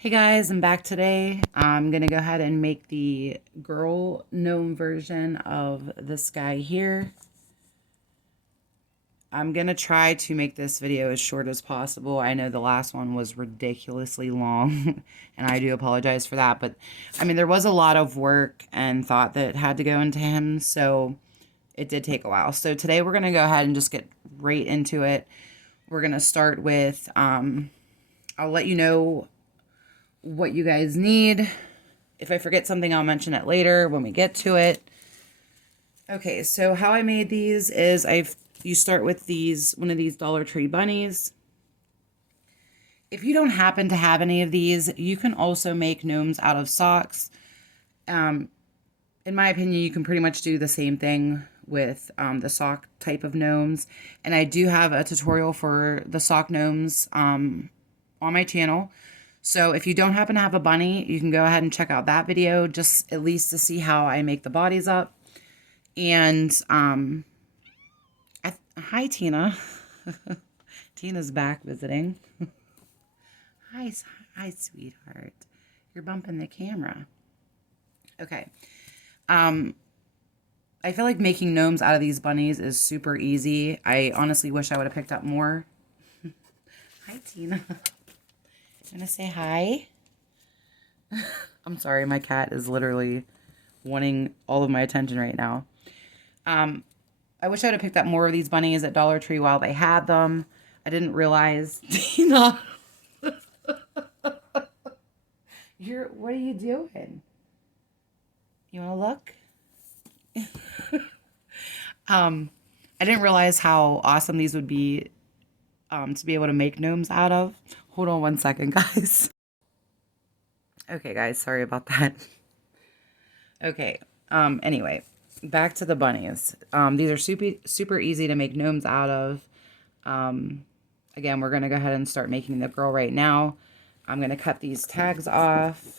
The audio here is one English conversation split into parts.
Hey guys, I'm back today. I'm gonna go ahead and make the girl gnome version of this guy here. I'm gonna try to make this video as short as possible. I know the last one was ridiculously long, and I do apologize for that, but I mean, there was a lot of work and thought that had to go into him, so it did take a while. So today we're gonna go ahead and just get right into it. We're gonna start with, I'll let you know what you guys need. If I forget something, I'll mention it later when we get to it. Okay, so how I made these is you start with one of these Dollar Tree bunnies. If you don't happen to have any of these, you can also make gnomes out of socks. In my opinion, you can pretty much do the same thing with the sock type of gnomes. And I do have a tutorial for the sock gnomes on my channel. So if you don't happen to have a bunny, you can go ahead and check out that video, just at least to see how I make the bodies up. And hi, Tina. Tina's back visiting. Hi, sweetheart. You're bumping the camera. Okay. I feel like making gnomes out of these bunnies is super easy. I honestly wish I would have picked up more. Hi, Tina. Gonna say hi. I'm sorry, my cat is literally wanting all of my attention right now. I wish I would have picked up more of these bunnies at Dollar Tree while they had them. I didn't realize. Tina, what are you doing? You want to look? I didn't realize how awesome these would be to be able to make gnomes out of. Hold on one second, guys. Okay, guys, sorry about that. Okay, anyway, back to the bunnies. These are super easy to make gnomes out of. Again, we're going to go ahead and start making the girl right now. I'm going to cut these tags off.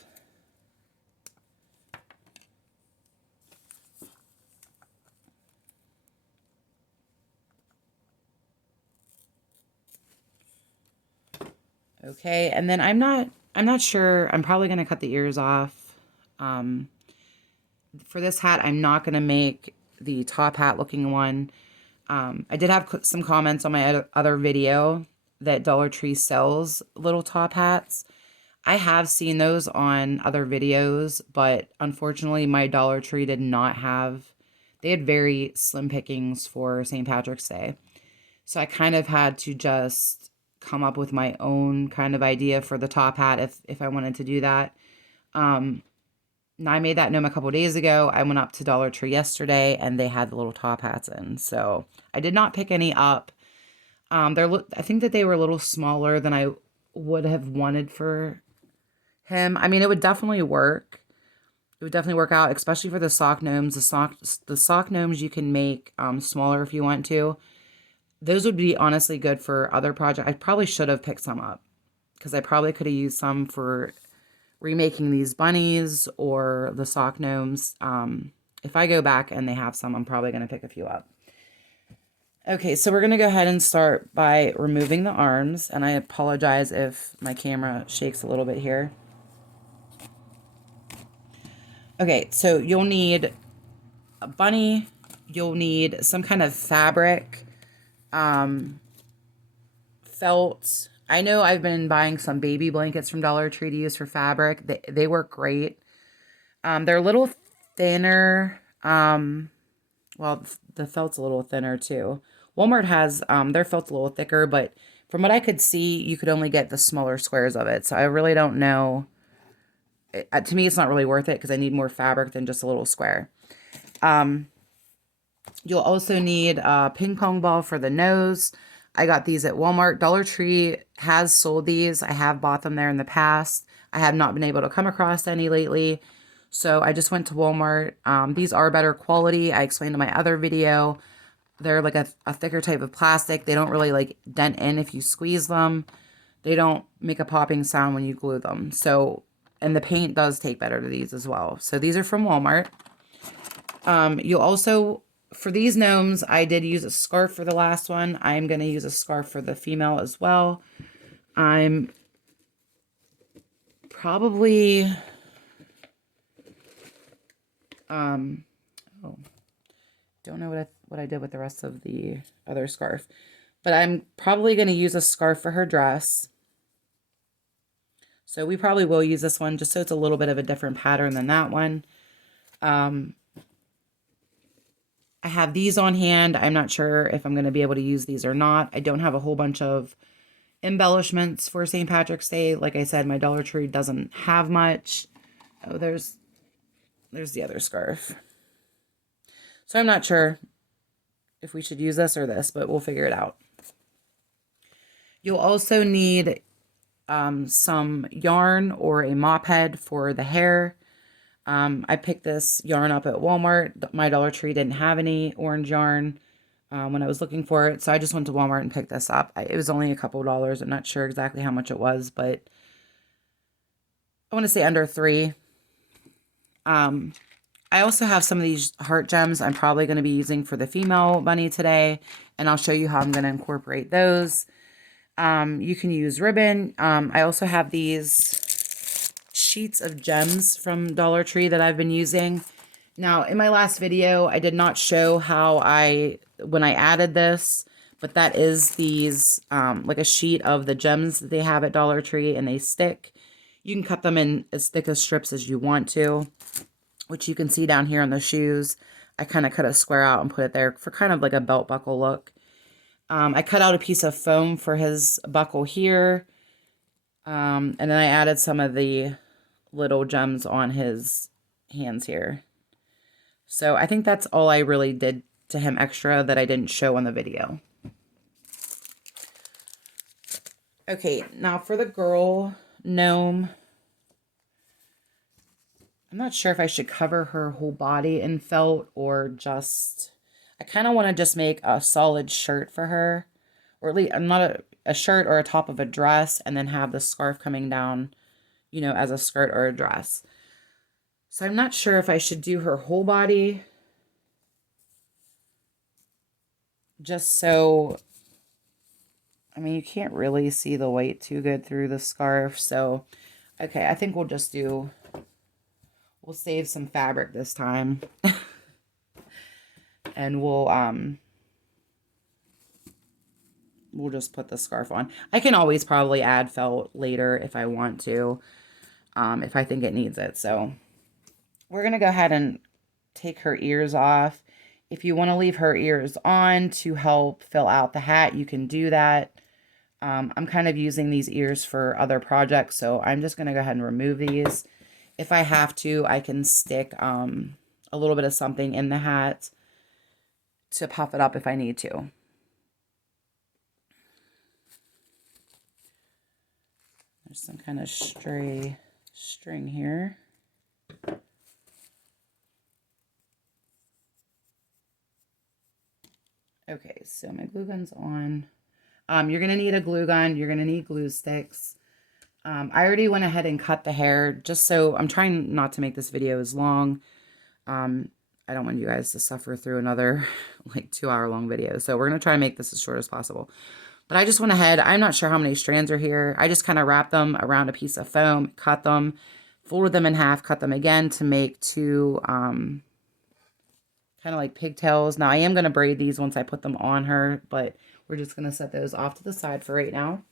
Okay, and then I'm not sure. I'm probably going to cut the ears off. For this hat, I'm not going to make the top hat looking one. I did have some comments on my other video that Dollar Tree sells little top hats. I have seen those on other videos, but unfortunately my Dollar Tree did not have, they had very slim pickings for St. Patrick's Day. So I kind of had to just come up with my own kind of idea for the top hat if I wanted to do that. Now I made that gnome a couple days ago. I went up to Dollar Tree yesterday and they had the little top hats in. So I did not pick any up. I think that they were a little smaller than I would have wanted for him. I mean, it would definitely work. It would definitely work out, especially for the sock gnomes. The sock gnomes you can make smaller if you want to. Those would be honestly good for other projects. I probably should have picked some up because I probably could have used some for remaking these bunnies or the sock gnomes. If I go back and they have some, I'm probably going to pick a few up. Okay, so we're going to go ahead and start by removing the arms. And I apologize if my camera shakes a little bit here. Okay, so you'll need a bunny. You'll need some kind of fabric. Felt. I know I've been buying some baby blankets from Dollar Tree to use for fabric. They work great. They're a little thinner. Well, the felt's a little thinner too. Walmart has their felt's a little thicker, but from what I could see, you could only get the smaller squares of it. So I really don't know. To me, it's not really worth it because I need more fabric than just a little square. You'll also need a ping pong ball for the nose. I got these at Walmart. Dollar Tree has sold these. I have bought them there in the past. I have not been able to come across any lately. So I just went to Walmart. These are better quality. I explained in my other video. They're like a thicker type of plastic. They don't really like dent in if you squeeze them. They don't make a popping sound when you glue them. So, and the paint does take better to these as well. So these are from Walmart. You'll also, for these gnomes, I did use a scarf for the last one. I'm going to use a scarf for the female as well. I'm probably, oh, don't know what I did with the rest of the other scarf, but I'm probably going to use a scarf for her dress. So we probably will use this one just so it's a little bit of a different pattern than that one. I have these on hand. I'm not sure if I'm going to be able to use these or not. I don't have a whole bunch of embellishments for St. Patrick's Day. Like I said, my Dollar Tree doesn't have much. Oh, there's the other scarf. So I'm not sure if we should use this or this, but we'll figure it out. You'll also need some yarn or a mop head for the hair. I picked this yarn up at Walmart. My Dollar Tree didn't have any orange yarn when I was looking for it, so I just went to Walmart and picked this up. It was only a couple dollars. I'm not sure exactly how much it was, but I want to say under $3. I also have some of these heart gems I'm probably going to be using for the female bunny today, and I'll show you how I'm going to incorporate those. You can use ribbon. I also have these sheets of gems from Dollar Tree that I've been using. Now, in my last video, I did not show how when I added this, but that is these, like a sheet of the gems that they have at Dollar Tree, and they stick. You can cut them in as thick as strips as you want to, which you can see down here on the shoes. I kind of cut a square out and put it there for kind of like a belt buckle look. I cut out a piece of foam for his buckle here. And then I added some of the little gems on his hands here. So I think that's all I really did to him extra that I didn't show on the video. Okay, now for the girl gnome. I'm not sure if I should cover her whole body in felt or just... I kind of want to just make a solid shirt for her. Or at least, not a shirt or a top of a dress, and then have the scarf coming down, you know, as a skirt or a dress. So I'm not sure if I should do her whole body. Just so... I mean, you can't really see the white too good through the scarf. So, okay, I think we'll just do... We'll save some fabric this time. And we'll just put the scarf on. I can always probably add felt later if I want to, if I think it needs it. So we're going to go ahead and take her ears off. If you want to leave her ears on to help fill out the hat, you can do that. I'm kind of using these ears for other projects, so I'm just going to go ahead and remove these. If I have to, I can stick a little bit of something in the hat to puff it up if I need to. There's some kind of stray string here. Okay, so my glue gun's on. You're going to need a glue gun. You're going to need glue sticks. I already went ahead and cut the hair just so I'm trying not to make this video as long. I don't want you guys to suffer through another like 2-hour long video. So we're going to try and make this as short as possible. But I just went ahead. I'm not sure how many strands are here. I just kind of wrapped them around a piece of foam, cut them, folded them in half, cut them again to make two kind of like pigtails. Now I am going to braid these once I put them on her, but we're just going to set those off to the side for right now.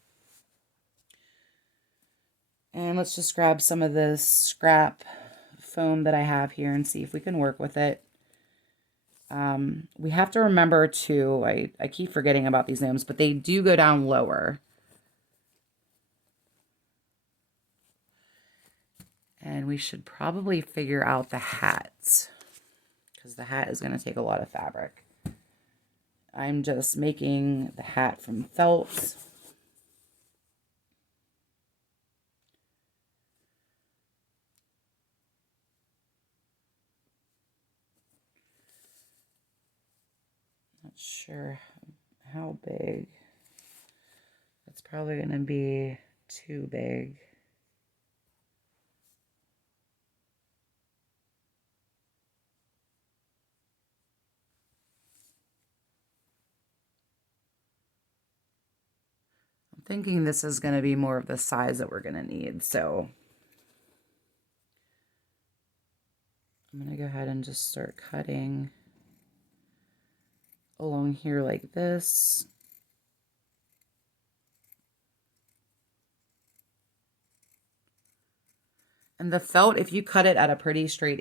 And let's just grab some of this scrap foam that I have here and see if we can work with it. We have to remember to, I keep forgetting about these gnomes, but they do go down lower. And we should probably figure out the hat, because the hat is going to take a lot of fabric. I'm just making the hat from felt. Not sure how big. That's probably going to be too big. I'm thinking this is going to be more of the size that we're going to need, so I'm going to go ahead and just start cutting along here like this. And the felt, if you cut it at a pretty straight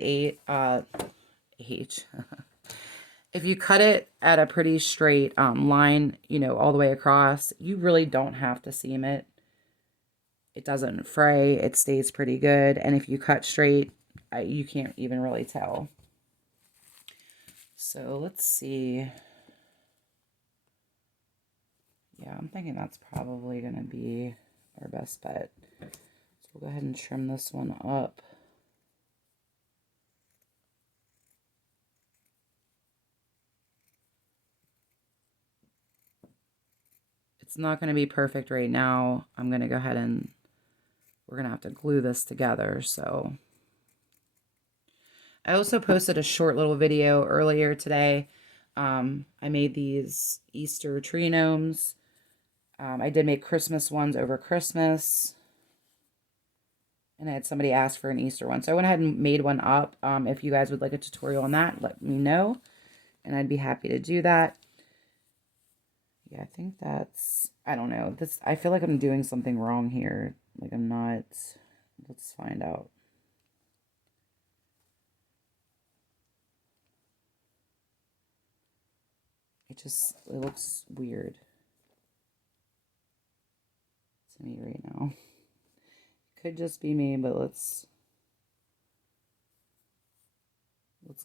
if you cut it at a pretty straight line, you know, all the way across, you really don't have to seam it. It doesn't fray. It stays pretty good. And if you cut straight, you can't even really tell. So let's see. Yeah, I'm thinking that's probably going to be our best bet. So we'll go ahead and trim this one up. It's not going to be perfect right now. I'm going to go ahead and we're going to have to glue this together. So I also posted a short little video earlier today. I made these Easter tree gnomes. I did make Christmas ones over Christmas. And I had somebody ask for an Easter one. So I went ahead and made one up. If you guys would like a tutorial on that, let me know. And I'd be happy to do that. Yeah, I think that's, I don't know. I feel like I'm doing something wrong here. Like I'm not, let's find out. It looks weird to me right now. Could just be me, but let's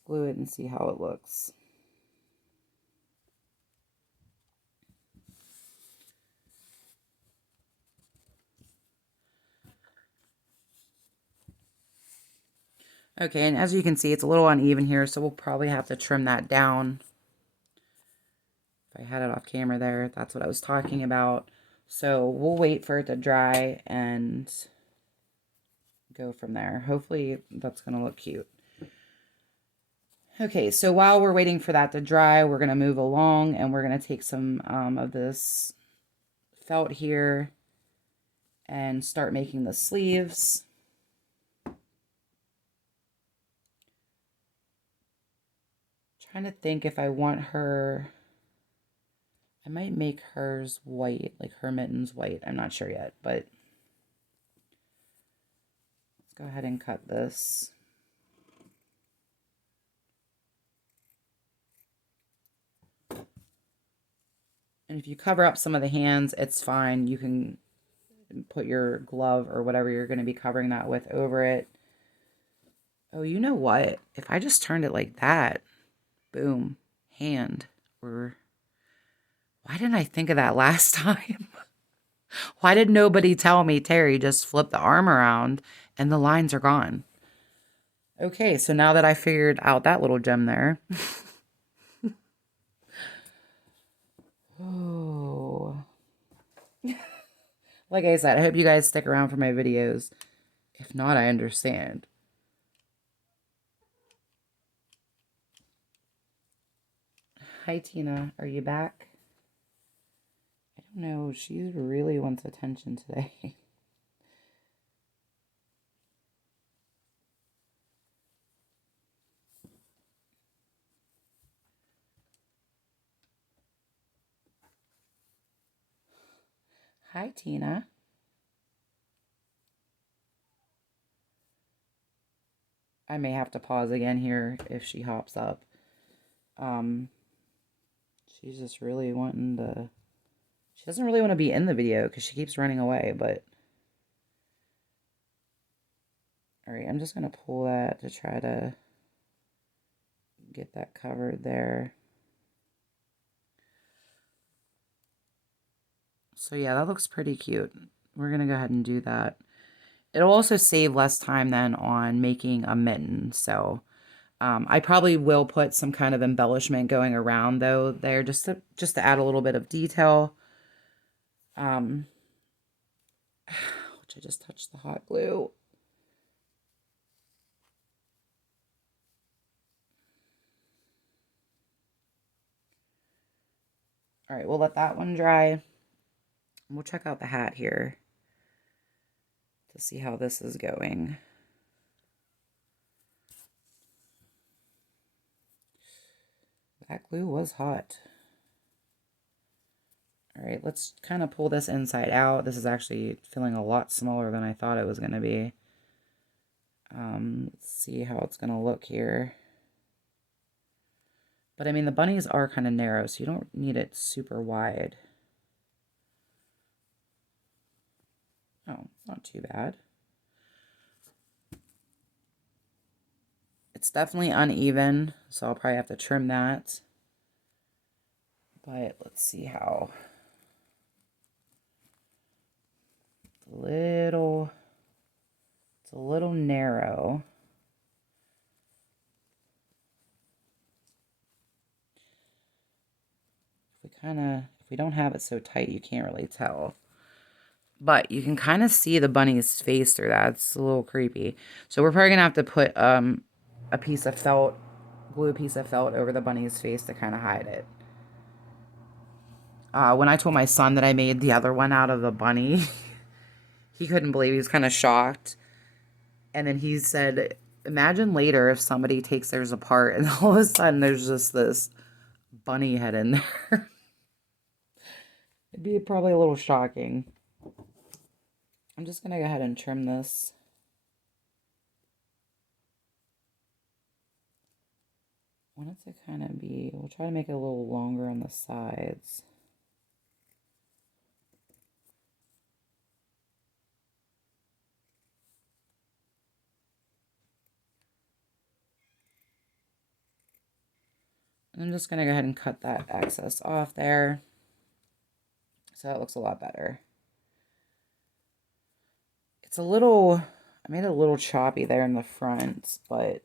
glue it and see how it looks. Okay, and as you can see, it's a little uneven here, so we'll probably have to trim that down. If I had it off camera there, that's what I was talking about. So we'll wait for it to dry and go from there. Hopefully that's going to look cute. Okay, so while we're waiting for that to dry, we're going to move along and we're going to take some of this felt here and start making the sleeves. Trying to think if I want her, I might make hers white, like her mittens white. I'm not sure yet, but let's go ahead and cut this. And if you cover up some of the hands, it's fine. You can put your glove or whatever you're going to be covering that with over it. Oh, you know what? If I just turned it like that, boom, hand. Or why didn't I think of that last time? Why did nobody tell me, Terry, just flip the arm around and the lines are gone? Okay, so now that I figured out that little gem there. Oh. Like I said, I hope you guys stick around for my videos. If not, I understand. Hi, Tina. Are you back? I don't know. She really wants attention today. Hi, Tina. I may have to pause again here if she hops up. She's just really wanting to... She doesn't really want to be in the video because she keeps running away, but... Alright, I'm just going to pull that to try to get that covered there. So yeah, that looks pretty cute. We're going to go ahead and do that. It'll also save less time then on making a mitten. So I probably will put some kind of embellishment going around though there just to add a little bit of detail. Which I just touched the hot glue. All right, we'll let that one dry. We'll check out the hat here to see how this is going. glue was hot. All right, let's kind of pull this inside out. This is actually feeling a lot smaller than I thought it was going to be. Let's see how it's going to look here. But I mean, the bunnies are kind of narrow, so you don't need it super wide. Oh, not too bad. It's definitely uneven, so I'll probably have to trim that. But let's see how. It's a little narrow. If we don't have it so tight, you can't really tell. But you can kind of see the bunny's face through that. It's a little creepy. So we're probably going to have to put a piece of felt, glue a piece of felt over the bunny's face to kind of hide it. When I told my son that I made the other one out of the bunny, he couldn't believe it. He was kind of shocked. And then he said, imagine later if somebody takes theirs apart and all of a sudden there's just this bunny head in there. It'd be probably a little shocking. I'm just going to go ahead and trim this. I want it to kind of be, we'll try to make it a little longer on the sides. I'm just going to go ahead and cut that excess off there. So that looks a lot better. It's a little, I made it a little choppy there in the front, but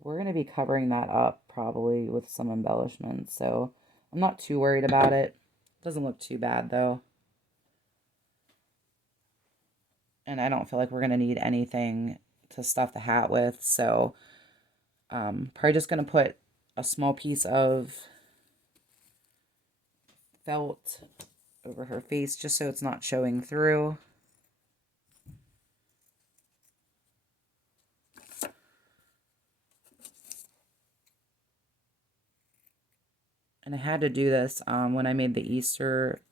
we're going to be covering that up probably with some embellishments. So I'm not too worried about it. Doesn't look too bad though. And I don't feel like we're going to need anything to stuff the hat with. So probably just going to put a small piece of felt over her face just so it's not showing through. And I had to do this when I made the Easter.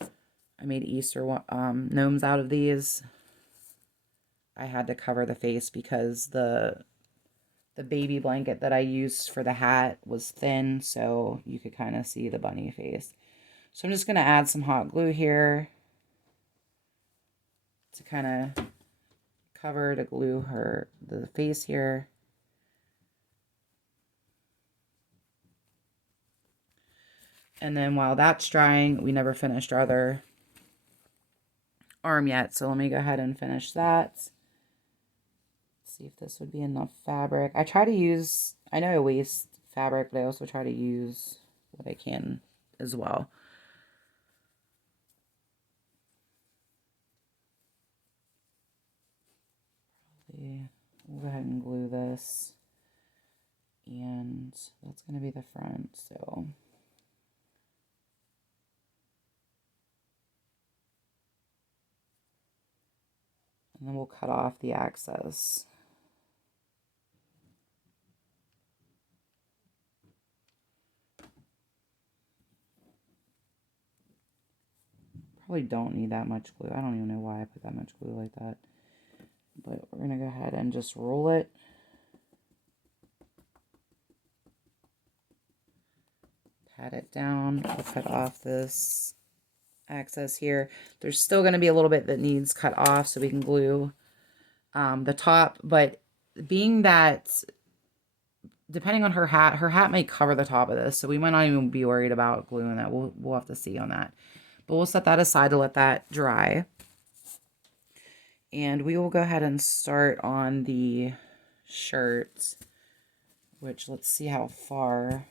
I made Easter gnomes out of these. I had to cover the face because the baby blanket that I used for the hat was thin, so you could kind of see the bunny face. So I'm just going to add some hot glue here to kind of cover, to glue the face here. And then while that's drying, we never finished our other arm yet, so let me go ahead and finish that. Let's see if this would be enough fabric. I try to use, I know I waste fabric, but I also try to use what I can as well. We'll go ahead and glue this, and that's going to be the front, so and then we'll cut off the excess. Probably don't need that much glue. I don't even know why I put that much glue like that. But we're going to go ahead and just roll it. Pat it down. We'll cut off this excess here. There's still going to be a little bit that needs cut off so we can glue the top. But being that, depending on her hat may cover the top of this. So we might not even be worried about gluing that. We'll have to see on that. But we'll set that aside to let that dry. And we will go ahead and start on the shirt, which let's see how far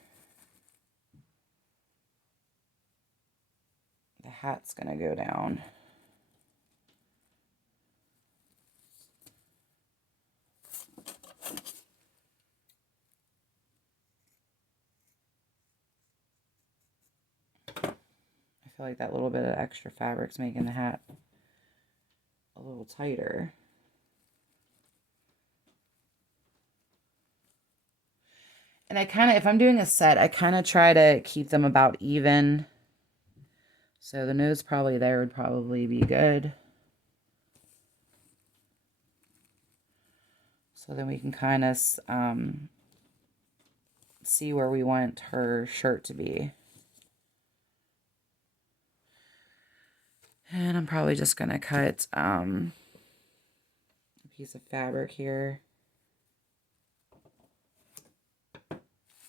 the hat's going to go down. I feel like that little bit of extra fabric's making the hat a little tighter. And I kind of, if I'm doing a set, I kind of try to keep them about even. So the nose probably there would probably be good. So then we can kind of see where we want her shirt to be. And I'm probably just going to cut a piece of fabric here.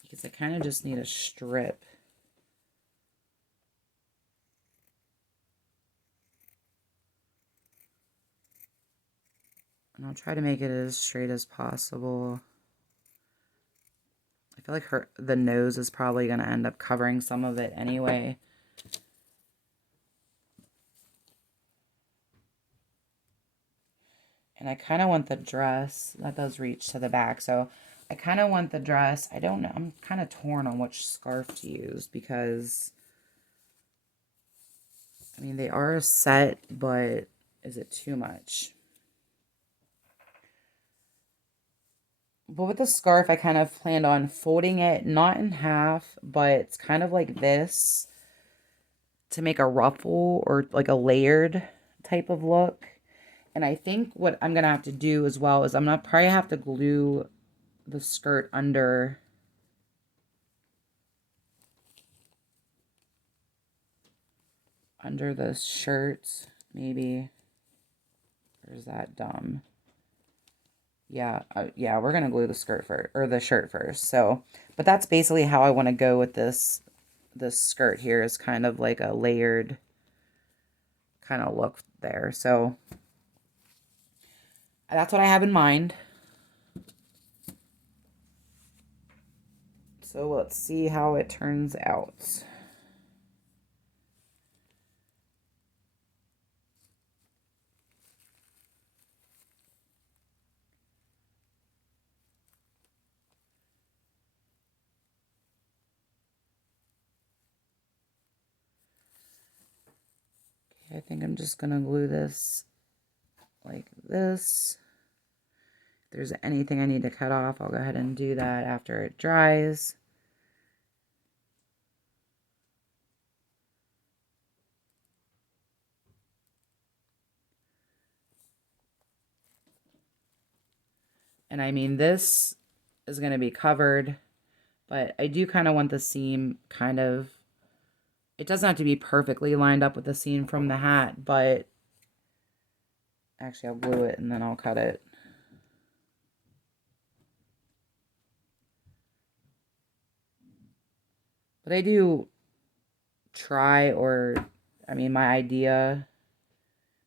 Because I kind of just need a strip. And I'll try to make it as straight as possible. I feel like the nose is probably going to end up covering some of it anyway. And I kind of want the dress, that does reach to the back, so I kind of want the dress, I don't know, I'm kind of torn on which scarf to use because, I mean, they are set, but is it too much? But with the scarf, I kind of planned on folding it, not in half, but it's kind of like this to make a ruffle or like a layered type of look. And I think what I'm going to have to do as well is I'm going to probably have to glue the skirt under the shirt, maybe. Or is that dumb? Yeah, yeah, we're going to glue the skirt first, or the shirt first. So, but that's basically how I want to go with this skirt here, is kind of like a layered kind of look there. So that's what I have in mind. So let's see how it turns out. Okay, I think I'm just going to glue this like this. If there's anything I need to cut off, I'll go ahead and do that after it dries. And I mean, this is going to be covered, but I do kind of want the seam kind of, it doesn't have to be perfectly lined up with the seam from the hat, but actually I'll glue it and then I'll cut it. But I do try, or, I mean, my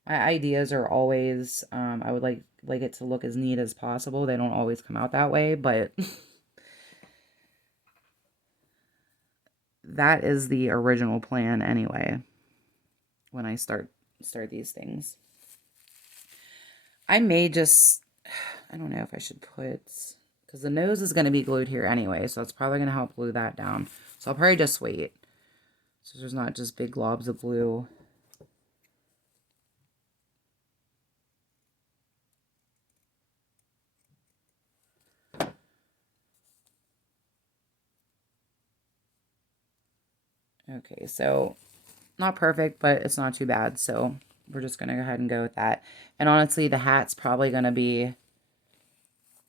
ideas are always, I would like it to look as neat as possible. They don't always come out that way, but that is the original plan anyway, when I start these things. I may just, I don't know if I should put, because the nose is going to be glued here anyway, so it's probably going to help glue that down. So I'll probably just wait, so there's not just big globs of glue. Okay, so not perfect, but it's not too bad, so we're just going to go ahead and go with that. And honestly, the hat's probably going to be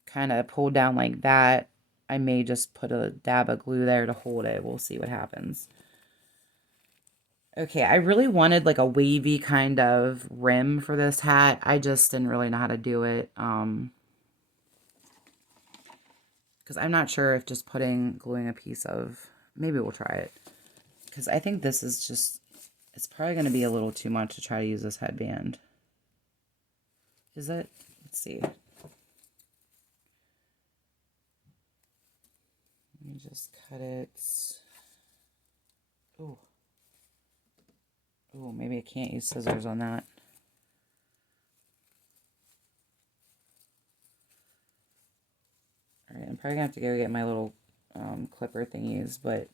kind of pulled down like that. I may just put a dab of glue there to hold it. We'll see what happens. Okay, I really wanted like a wavy kind of rim for this hat. I just didn't really know how to do it. Because I'm not sure if just gluing a piece of, maybe we'll try it. Because I think this is just, it's probably going to be a little too much to try to use this headband. Is it? Let's see. Let me just cut it. Oh. Oh, maybe I can't use scissors on that. Alright, I'm probably going to have to go get my little clipper thingies, but